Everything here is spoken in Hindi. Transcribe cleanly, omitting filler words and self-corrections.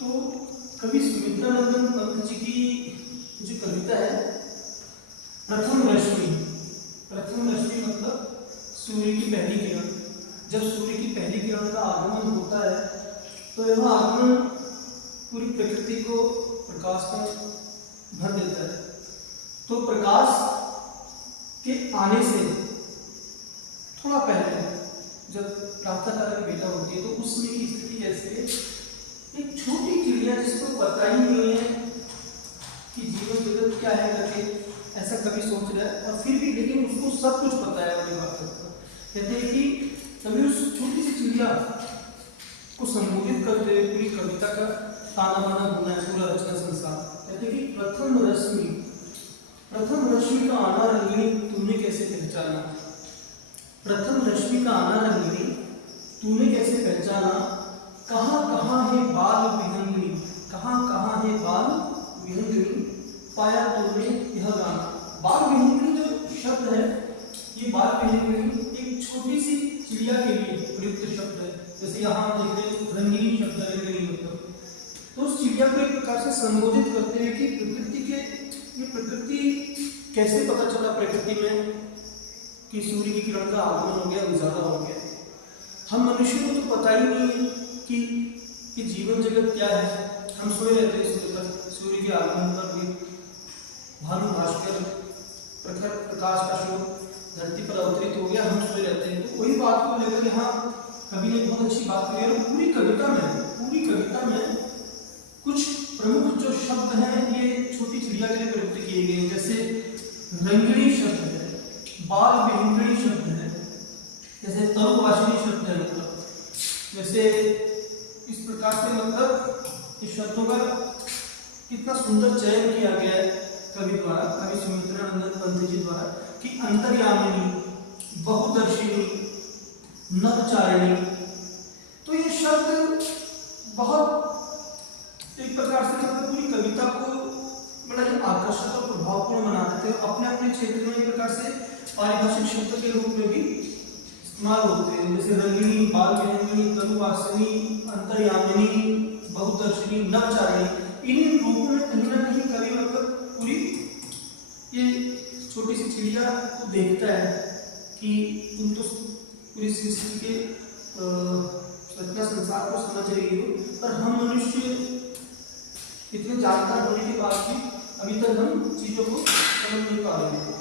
तो कवि सुमित्रानंदन पंत जी की जो कविता है प्रथम रश्मि। प्रथम रश्मि मतलब सूर्य की पहली किरण। जब सूर्य की पहली किरण का आगमन होता है तो यह आगमन पूरी प्रकृति को प्रकाश में भर देता है। तो प्रकाश के आने से थोड़ा पहले जब प्रातःकाल की बेला होती है तो उस समय की स्थिति ऐसी है, एक छोटी चिड़िया जिसको पता ही नहीं है कि जीवन जगत क्या है करके ऐसा कभी सोच रहा है, और फिर भी लेकिन उसको सब कुछ पता है वाली बात है। कहते हैं कि कभी उस छोटी सी चिड़िया को संबोधित करते हुए पूरी कविता का ताना बाना होना है पूरा रचना संसार। कहते हैं कि प्रथम रश्मि का आना रंगिणी तूने कैसे पहचाना। प्रथम रश्मि का आना रंगिणी तूने कैसे पहचाना। कहाँ कहाँ है बाल विहंगिनी, कहाँ कहाँ है बाल विहंगिनी, पाया तूने यह गाना। बाल विहंगिनी जो शब्द है, ये बाल विहंगिनी एक छोटी सी चिड़िया के लिए प्रयुक्त शब्द है। जैसे यहाँ देख रहे हैं रंगीनी शब्द रंगीनी मतलब, तो उस चिड़िया को एक प्रकार से संबोधित करते हैं कि प्रकृति के ये प्रकृति कैसे पता चला प्रकृति में कि सूर्य की किरण का आगमन हो गया, उजाला हो गया। हम मनुष्यों को तो पता ही नहीं है कि जीवन जगत क्या है। हम सोए रहते हैं सुबह तक, सूर्य के आगमन पर भी भानु भास्कर प्रखर प्रकाश का शोध धरती पर अवतरित हो गया, हम सोए रहते हैं। तो वही बात को लेकर यहाँ कवि ने बहुत अच्छी बात कही है। पूरी कविता में कुछ प्रमुख जो शब्द हैं ये छोटी चिड़िया के लिए प्रयुक्त किए गए, जैसे रंगिणी शब्द है, बाल विहंगिणी शब्द है, जैसे तरुवासिनी शब्द है, मतलब जैसे इस प्रकार से मतलब इस शब्दों का कितना सुंदर चयन किया गया है कवि द्वारा, कवि सुमित्रानंदन पंत जी द्वारा, कि अंतर्यामिनी, बहुदर्शिनी, नवचारिणी। तो ये शब्द बहुत एक प्रकार से मतलब पूरी कविता को बड़ा ही आकर्षक और प्रभावपूर्ण बना देते हैं। अपने अपने क्षेत्र में एक प्रकार से पारिभाषिक शब्द के रूप में भी इस्तेमाल होते हैं, जैसे रंगिणी, बाल विहंगिनी, तरुवासिनी, अंतर्यामिनी, बहुदर्शिनी, नवचारिणी। इन रूपों में कहीं ना कहीं कवि मतलब पूरी ये छोटी सी चिड़िया को देखता है कि तुम तो पूरी सृष्टि के रचना संसार को समझ रही हो, पर हम मनुष्य इतने जानकार होने के बाद भी अभी तक हम चीजों को समझ नहीं पा रहे हैं।